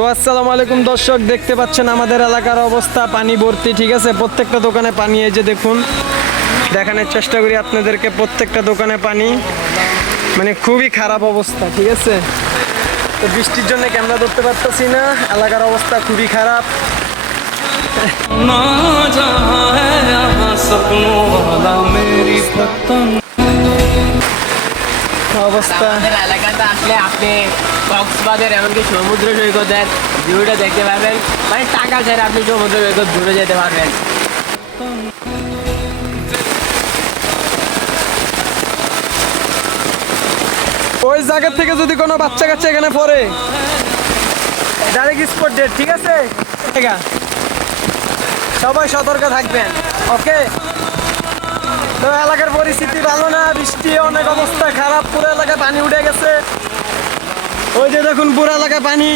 তো আসসালামু আলাইকুম দর্শক, দেখতে পাচ্ছেন আমাদের এলাকার অবস্থা পানি ভর্তি। ঠিক আছে, প্রত্যেকটা দোকানে পানি। এই যে দেখুন, দেখানোর চেষ্টা করি আপনাদেরকে, প্রত্যেকটা দোকানে পানি, মানে খুবই খারাপ অবস্থা। ঠিক আছে, তো বৃষ্টির জন্য ক্যামেরা ধরতে পারতেছি না, এলাকার অবস্থা খুবই খারাপ। অবস্থা আমাদের এলাকাতে আসলে আপনি কক্সবাজার এমনকি সমুদ্র সৈকতের ভিউটা দেখতে পাবেন। মানে টাকা ছাড়া আপনি সমুদ্র সৈকত ঘুরে যেতে পারবেন। ওই জায়গা থেকে যদি কোনো বাচ্চা কাচ্চা এখানে পড়ে, ডাইরেক্ট স্পট ডেট। ঠিক আছে, সবাই সতর্ক থাকবেন। ওকে, তো এলাকার পরিস্থিতি ভালো না, বৃষ্টি অনেক অবস্থা খারাপ, পুরো এলাকায় পানি উঠে গেছে। ওই যে দেখুন, পুরো এলাকায় পানি।